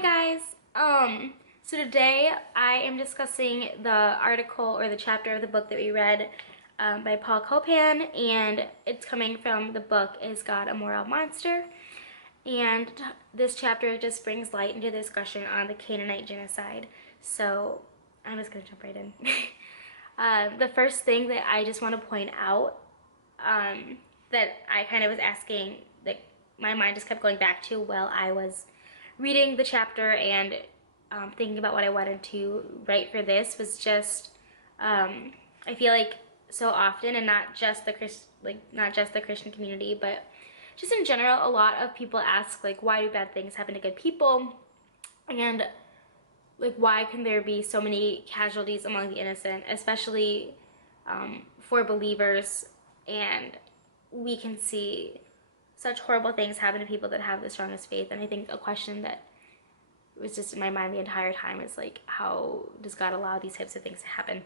Hi guys. So today I am discussing the article or the chapter of the book that we read by Paul Copan, and it's coming from the book Is God a Moral Monster? And this chapter just brings light into the discussion on the Canaanite genocide. So I'm just gonna jump right in. The first thing that I just want to point out that I kind of was asking, that my mind just kept going back to while I was reading the chapter and thinking about what I wanted to write for this, was just I feel like so often, and not just the Christian community, but just in general, a lot of people ask, like, why do bad things happen to good people, and like, why can there be so many casualties among the innocent, especially for believers, and we can see such horrible things happen to people that have the strongest faith. And I think a question that was just in my mind the entire time is, like, how does God allow these types of things to happen?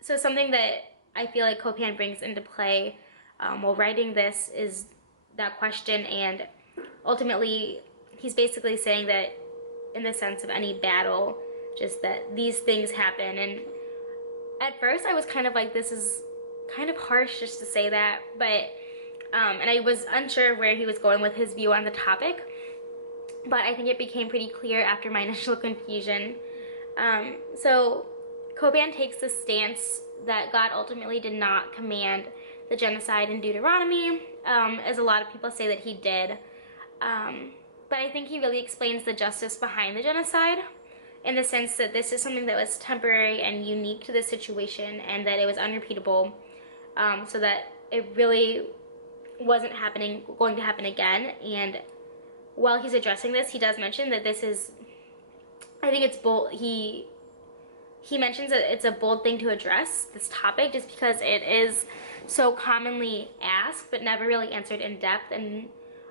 So something that I feel like Copan brings into play while writing this is that question, and ultimately he's basically saying that in the sense of any battle, just that these things happen. And at first I was kind of like, this is kind of harsh just to say that, but and I was unsure where he was going with his view on the topic, but I think it became pretty clear after my initial confusion. So Copan takes the stance that God ultimately did not command the genocide in Deuteronomy, as a lot of people say that he did, but I think he really explains the justice behind the genocide, in the sense that this is something that was temporary and unique to this situation, and that it was unrepeatable, so that it really wasn't going to happen again. And while he's addressing this, he does mention that this is, I think it's bold. He mentions that it's a bold thing to address this topic, just because it is so commonly asked but never really answered in depth. And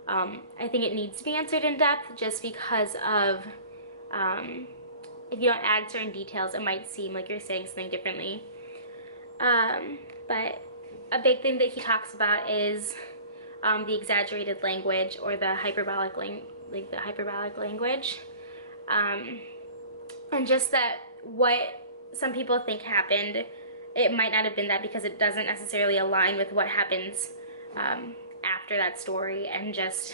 I think it needs to be answered in depth, just because of if you don't add certain details, it might seem like you're saying something differently. But a big thing that he talks about is the exaggerated language, or the hyperbolic language, and just that what some people think happened, it might not have been that, because it doesn't necessarily align with what happens after that story. And just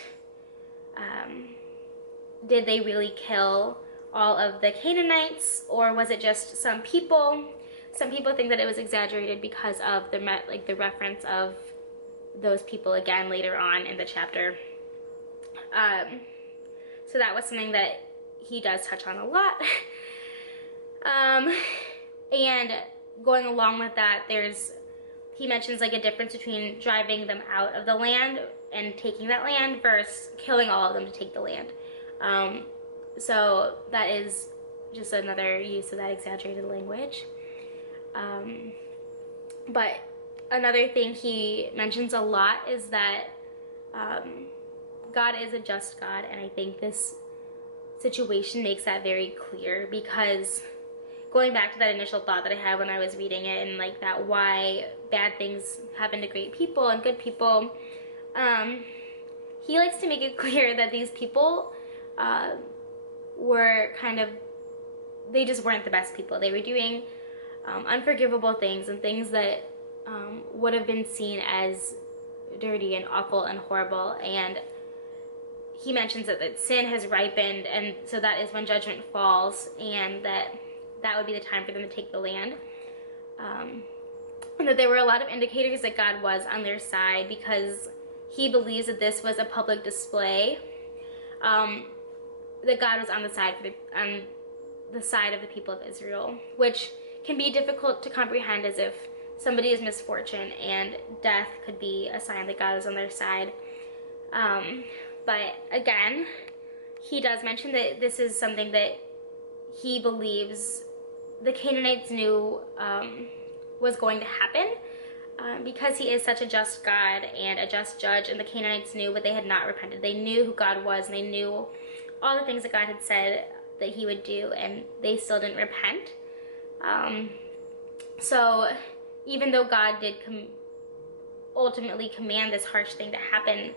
did they really kill all of the Canaanites, or was it just some people? Some people think that it was exaggerated because of the reference of those people again later on in the chapter. So that was something that he does touch on a lot. And going along with that, he mentions like a difference between driving them out of the land and taking that land versus killing all of them to take the land. So that is just another use of that exaggerated language. But another thing he mentions a lot is that God is a just God, and I think this situation makes that very clear, because going back to that initial thought that I had when I was reading it, and like that why bad things happen to great people and good people, he likes to make it clear that these people were they just weren't the best people. They were doing unforgivable things, and things that would have been seen as dirty and awful and horrible. And he mentions that sin has ripened, and so that is when judgment falls, and that would be the time for them to take the land. And that there were a lot of indicators that God was on their side, because he believes that this was a public display, that God was on the side of the people of Israel, which can be difficult to comprehend, as if somebody's misfortune and death could be a sign that God is on their side. But again, he does mention that this is something that he believes the Canaanites knew was going to happen, because he is such a just God and a just judge, and the Canaanites knew, but they had not repented. They knew who God was, and they knew all the things that God had said that he would do, and they still didn't repent. So even though God did ultimately command this harsh thing to happen,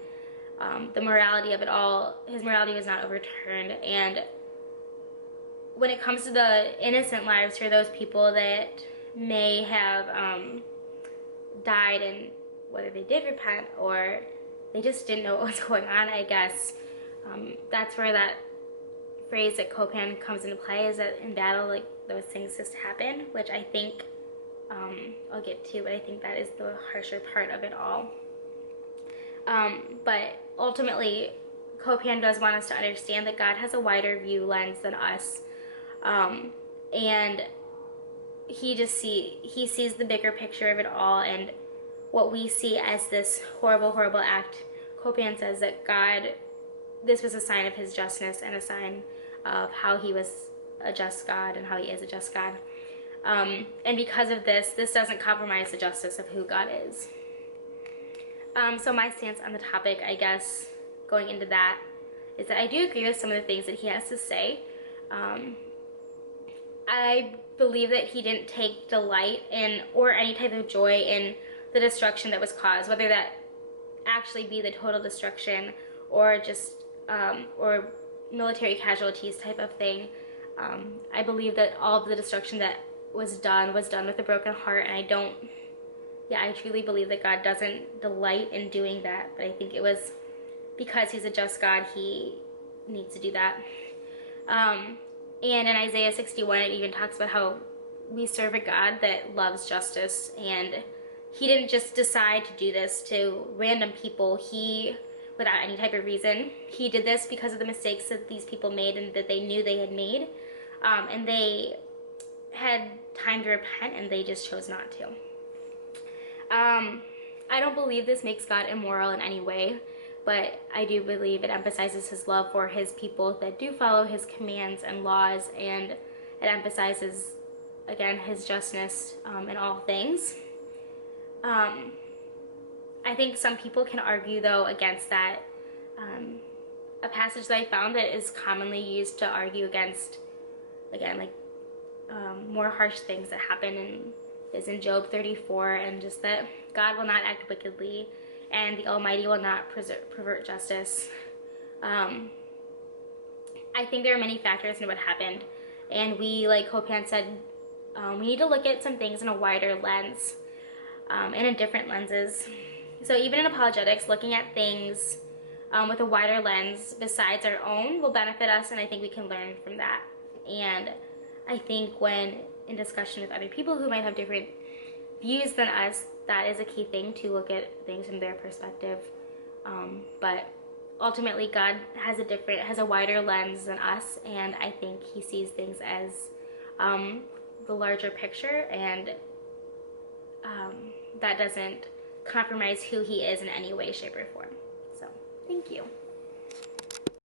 the morality of it all, his morality was not overturned. And when it comes to the innocent lives for those people that may have died, and whether they did repent or they just didn't know what was going on, I guess, that's where that phrase that Copan comes into play, is that in battle, like, those things just happen, which I think I'll get to, but I think that is the harsher part of it all. But ultimately, Copan does want us to understand that God has a wider view lens than us, and he sees the bigger picture of it all, and what we see as this horrible act. Copan says that this was a sign of his justness and a sign of how he was a just God and how he is a just God. And because of this doesn't compromise the justice of who God is. So my stance on the topic, I guess, going into that, is that I do agree with some of the things that he has to say. I believe that he didn't take delight in, or any type of joy in, the destruction that was caused, whether that actually be the total destruction or just or military casualties type of thing. I believe that all of the destruction that was done with a broken heart, and I truly believe that God doesn't delight in doing that, but I think it was because he's a just God, he needs to do that. And in Isaiah 61, it even talks about how we serve a God that loves justice, and he didn't just decide to do this to random people. Without any type of reason, he did this because of the mistakes that these people made and that they knew they had made, and they had time to repent, and they just chose not to. I don't believe this makes God immoral in any way, but I do believe it emphasizes his love for his people that do follow his commands and laws, and it emphasizes, again, his justness in all things. I think some people can argue, though, against that. A passage that I found that is commonly used to argue against, again, like, more harsh things that happen is in Job 34, and just that God will not act wickedly, and the Almighty will not pervert justice. I think there are many factors in what happened, and we, like Copan said, we need to look at some things in a wider lens, and in different lenses. So even in apologetics, looking at things with a wider lens besides our own will benefit us, and I think we can learn from that. And I think when in discussion with other people who might have different views than us, that is a key thing, to look at things from their perspective. But ultimately, God has a wider lens than us, and I think he sees things as the larger picture, and that doesn't compromise who he is in any way, shape, or form. So, thank you.